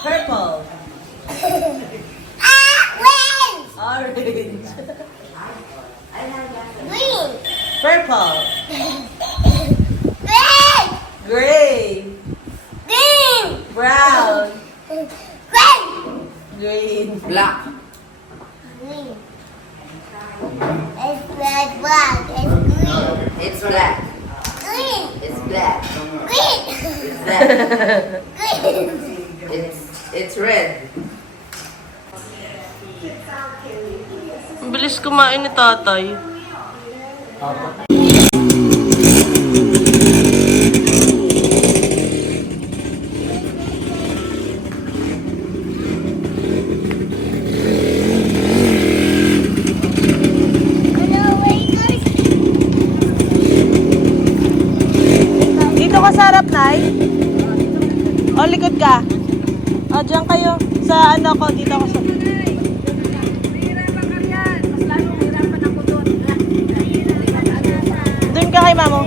Purple. Orange. Green. Purple. Red. Gray. Green. Brown. Red. Green. Black. Green. It's red, black. It's green. It's black. Green. It's black. Green. It's black. Green. It's red. Ang bilis kumain ni tatay. Dito ka sa harap, Nay? O, likod ka. O, dyan kayo. Sa ano ko, dito ako sa... Doon ka kay Mamo.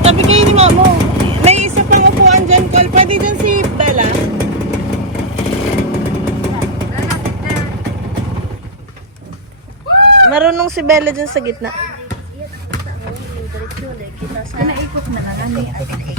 Sabi kayo ni Mamo, may isa pang upuan dyan, Col. Pwede dyan si Bella. Marunong si Bella dyan sa gitna. Naikot na lang. Naikot na.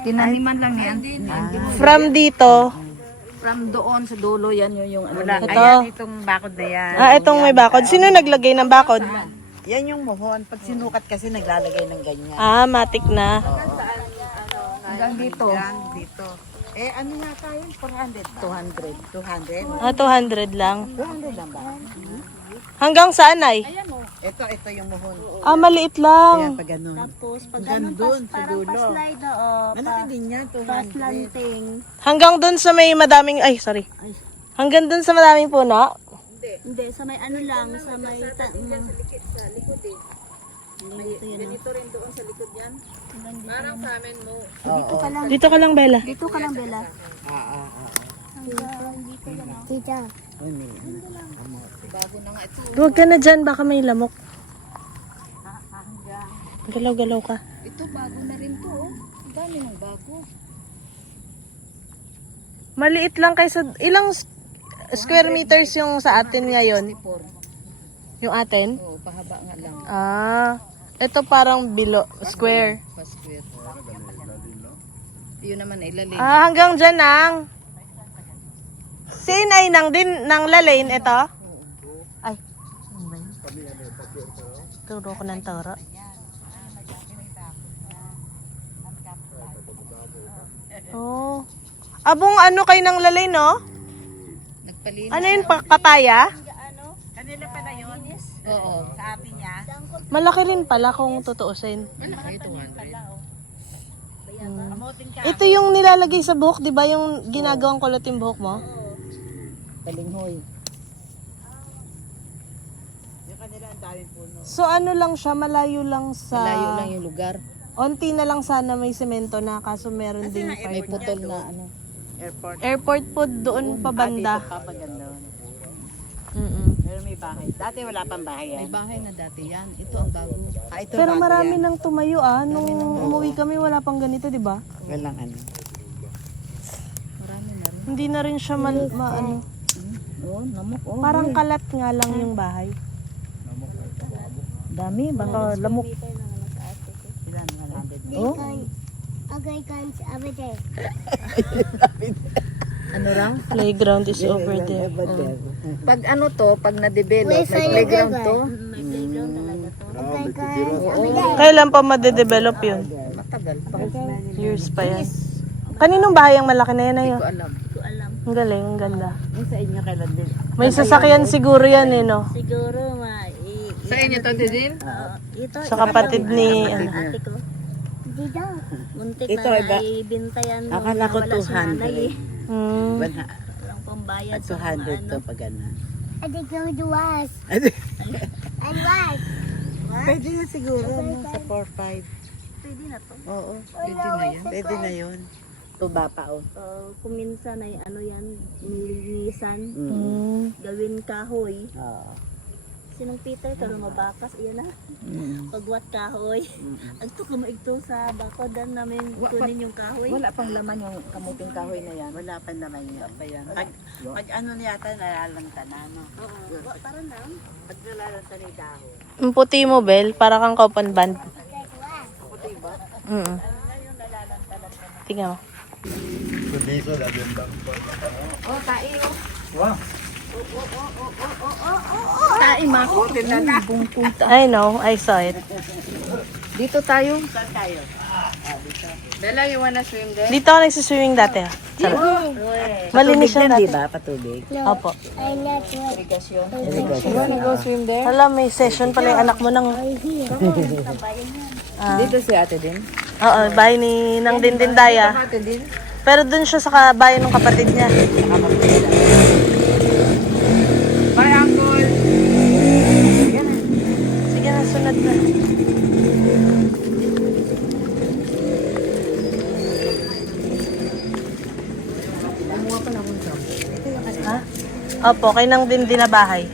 Tinaniman lang yan. From dito. From doon sa dulo yan yung ano. Ito. Itong bakod na yan. Itong may bakod. Sino naglagay ng bakod? Yan yung muhon. Pag sinukat kasi naglalagay ng ganyan. Matik na. Hanggang dito. Hanggang dito. Eh, ano nga tayo? 400. 200. 200? 200 lang. 200 lang ba? Hanggang saan ay? Ito yung muhon. Maliit Kaya lang. pag ganun. Tapos, pag Hanggang doon sa dulo. slide o Malaki din yan, 200. paslanting. Hanggang dun sa may madaming, sorry. Hanggang dun sa madaming puno? Hindi, sa may ano lang, sa may... Dito ka lang, Bella. Dito ka lang, Bella. Tita. Huwag ka na dyan, baka may lamok. Galaw-galaw ka. Ito bago na rin to. Ang dami ng bago. Maliit lang kaysa, ilang square meters yung sa atin ngayon? 4. Yung atin? Oo, pahaba nga lang. Ito parang square. Pa-square. Yun naman ay lalim. Hanggang dyan ang sinay ng lalain ito? Ay. Turo ko ng turo. Oh. Abong ano kayo ng lalay, no? Nagpalinis. Ano yun, papaya? Kanila pa na yun? Oo. Sa atin niya? Malaki rin pala kung tutuusin. Ano kayo 200? Amotin ka. Ito yung nilalagay sa buhok, di ba? Yung ginagawang kulot yung buhok mo? Talinghoy. Yung kanila ang daming puno. So ano lang siya, malayo lang sa... Malayo lang yung lugar. Onti na lang sana may semento na, kaso meron ding May part. putol na ano. Airport. Airport po doon pa banda. Papaganda. Mm-mm. Pero may bahay. Dati wala pang bahay May yan. bahay na dati yan. Ito ang bago. Ito Pero bago marami yan. nang tumayo Nung umuwi kami wala pang ganito, di ba? Walang ano. Marami na rin. Hindi na rin siya ano. Oo, namok. Oh, Parang kalat nga lang yung bahay. dami. Baka lamok. Ilan? 100. Oh, Okay, guys, over there. ano lang? Playground is over there. Pag ano to, pag na-develop, may playground to. May playground talaga to. Okay, guys, over there. Kailan pa madedevelop yun? Matagal pa. Years pa yan. Kaninong bahay ang malaki na yan Hindi ayo? ko alam. Ko alam. Ang galing, ang ganda. Yung sa inyo kailan din? May sasakyan siguro yan no? Siguro, Sa inyo to din? ito, Sa kapatid ni, ate ko. Dito. Muntik Ito, na iba. naibintayan nung Akala ko nawala si nanay eh. 200. Walang pambayad sa mga 200 to pag ano. Ate ko duwas. And what? Pwede na siguro no, sa 4-5. Pwede na to. Oo. Pwede na yan. Pwede na yun. Tuba pa oh. Kung minsan ay ano yan, nilinisan, Mm. gawin kahoy. Oo. Sinong Peter, karon mabakas, iyan na. Pagwat kahoy. Agto ka maigto sa bakodan namin kunin yung kahoy. Wala pang laman yung kamuting kahoy na yan. Wala pa naman yan. Pag ano yata nalalanta na no. Oo, para na. Pag nalalanta ni dahon. Ang puti mo, Bel, para kang kaupan band. Tingnan mo. I know, I saw it. Dito tayo. Saan tayo? Bella, you wanna swim there? Dito ako nagsiswimming dati. Sarap. Malinis siya Di dati. ba? Patubig. Opo. You wanna go swim there? Alam, may session pala yung anak mo ng... Dito si ate din. Oo, bahay ni ng Dindindaya. Ate din? Pero dun siya sa bahay ng kapatid niya. Bye, uncle. Sige na, sunod na. Ha? Opo, kay nang din na bahay.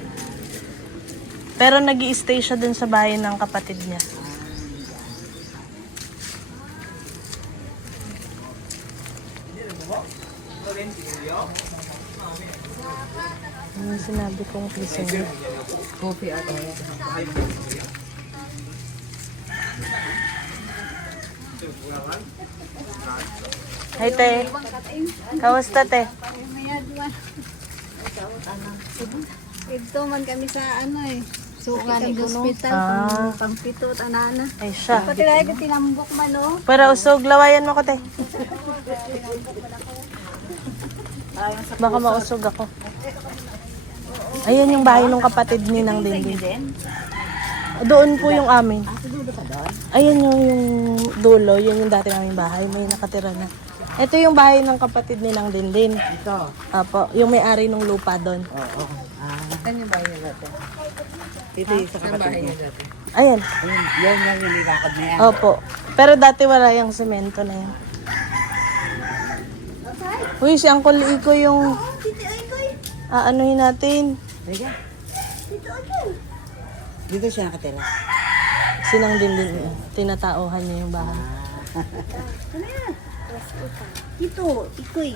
Pero nag-i-stay siya dun sa bahay ng kapatid niya. Ano yung sinabi kong please niya? Coffee ate. Hi, te. Kamusta, te? Ito man kami sa ano eh. So, sa hospital, Ah. pangpitot, anana. Ay, siya. Pati na ko tinambok man, no? Para usog, lawayan mo ko, te. Baka mausog ako. Ayan yung bahay ng kapatid ni Nang Dingding. Doon po yung amin. Ayan yung dulo, yun yung dati naming bahay. May nakatira na. Ito yung bahay ng kapatid ni Nang Dingding. Ito. Apo, yung may-ari ng lupa doon. Oo. Saan yung bahay niya dati? Dito yung sa kapatid niya. Ayan. Yan yung nilakad na yan. Opo. Pero dati wala yung semento na yan. Uy, si Uncle Iko yung aanuhin natin. Teka. Dito siya nakatira. Sinang din tinatauhan niya yung bahay. Ito, ikoy.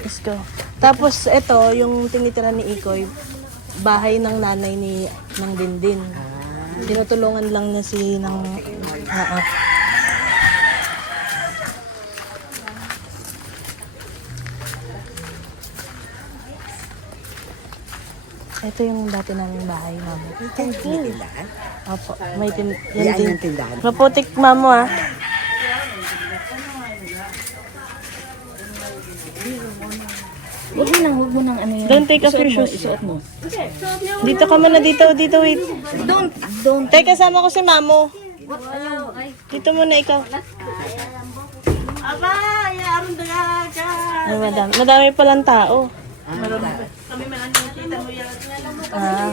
Let's go. Tapos ito, yung tinitira ni Ikoy, bahay ng nanay ni Nang Dindin. Tinutulungan lang niya si Nang... Ito yung dati naming bahay, mamo. Tindahan? Opo, may Yan yan din. yung tindahan. Maputik, mamo, ah. Huwag mo nang ano yan. Don't take off your shoes. Isuot mo. Dito ka muna, dito, wait. Don't. Tay, kasama ko si mamo. Dito muna ikaw. Aba, yaron dalaga. Ay, madami palang tao. Kami man ang nakita mo yan. Ah,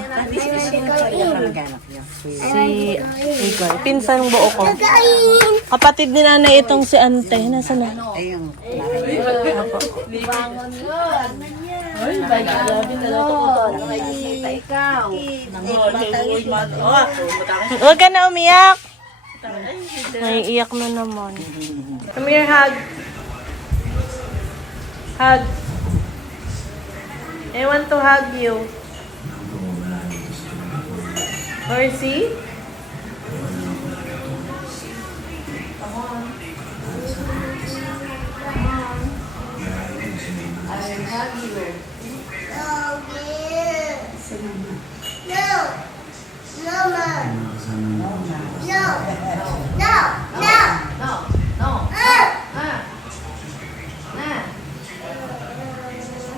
Naghanap niya. si Igor. Pinsan buo ko. Kapatid ni nanay itong si Ante. Nasaan na? Ay, yung Huwag ka na umiyak. May iyak na naman. Come here, hug. Hug. I want to hug you. Horsey?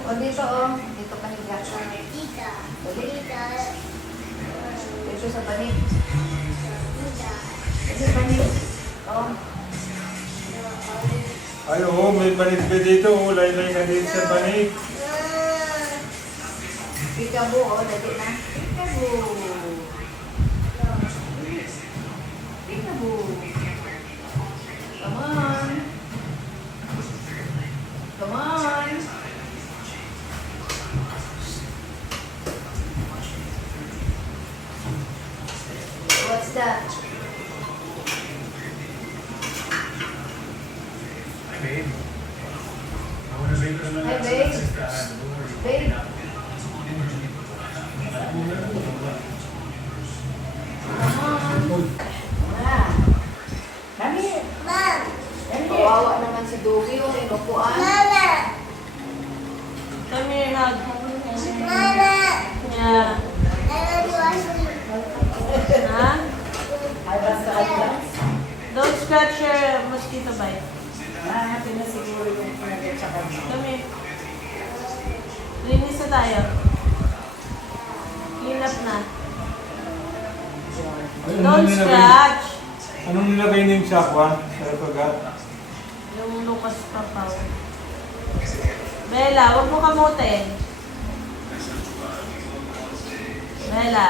O dito, oh. Dito ka higa. Dito sa panig. Dito sa panig. Oh. Ay, oo, may panit ka dito. Ulay-lay ka dito sa panit. Peekaboo, oh. Dali na. Peekaboo. Peekaboo. Come on. Come on. What's that? Babe. I wanna make a Hi, babe. Babe. Come on. Ah. Dami. Kawawa naman si Duggy yung inupuan. Come here, hug. Yeah. Ha? Don't scratch your mosquito bite. happy na siguro yung pinagay sa kanya. Come here. Linis na tayo. Clean up na. Ay, Don't scratch. Anong nilagay niyo yung sakwan? Sa pagat? Yung Lucas Papaw. Bella, huwag mo kamutin. Bella.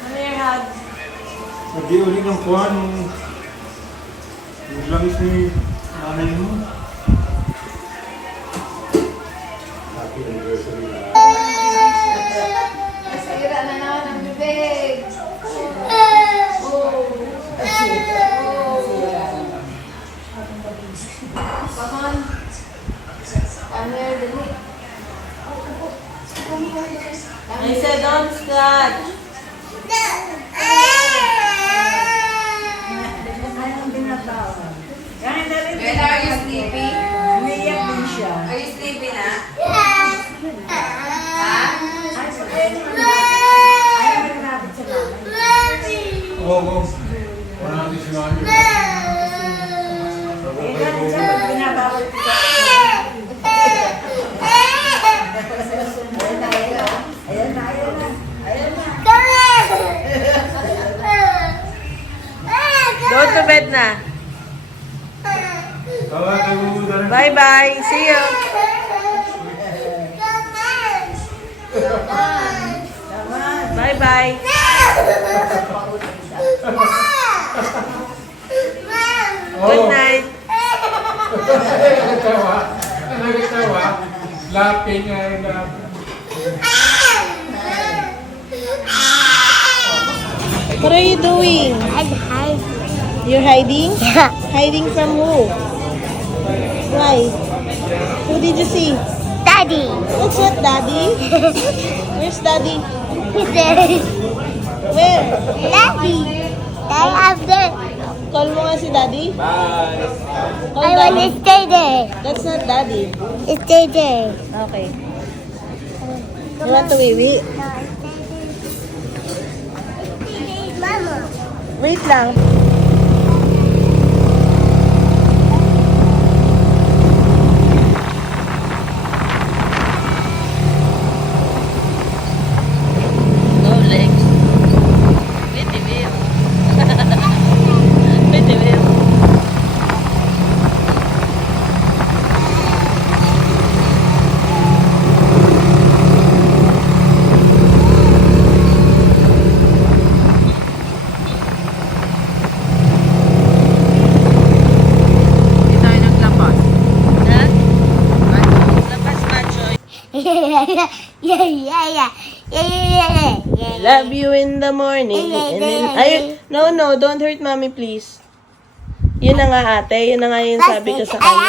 Come here, hug. Lagi ulit ng kuhan. Yung langis ni nanay mo. Happy anniversary na. Nasira na naman ang bibig. Come on. Come here, dali. I said don't scratch. Yan, dali. sleepy? Umiiyak din siya. Are you sleepy na? Ayaw na natin sa nanay. Oo. Wala natin si Mami. Eh, dati siya pag binabawal ko sa Ayan na. Go to bed na. Tawagan mo muna rin. Bye-bye. See you. Bye-bye. Good night. Nagtawa. Nagtawa. Laughing and What are you doing? You're hiding? Hiding from who? Why? Who did you see? Daddy. That's not Daddy. Where's Daddy? Daddy. Where? Daddy. Daddy up there. Call mo nga si Daddy. Call I want to Daddy. stay there. That's not Daddy. Stay there. Okay. You want to wiwi? Mama. Wait lang. Go legs. Bitimim. Bitimim. Ha? Lapas macho. Love you in the morning. And then, ay, no, don't hurt mommy, please. Yun na nga ate, yun na nga yung sabi ko sa kanya.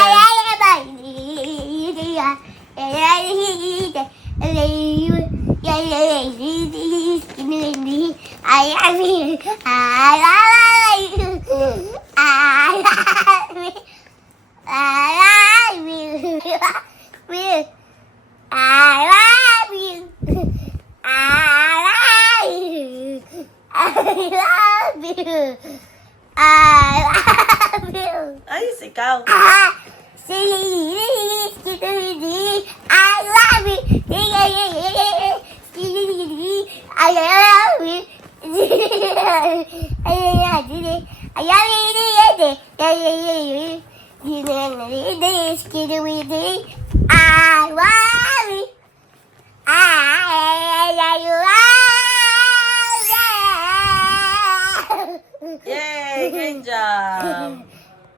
Ayos, ikaw. Yay, good job.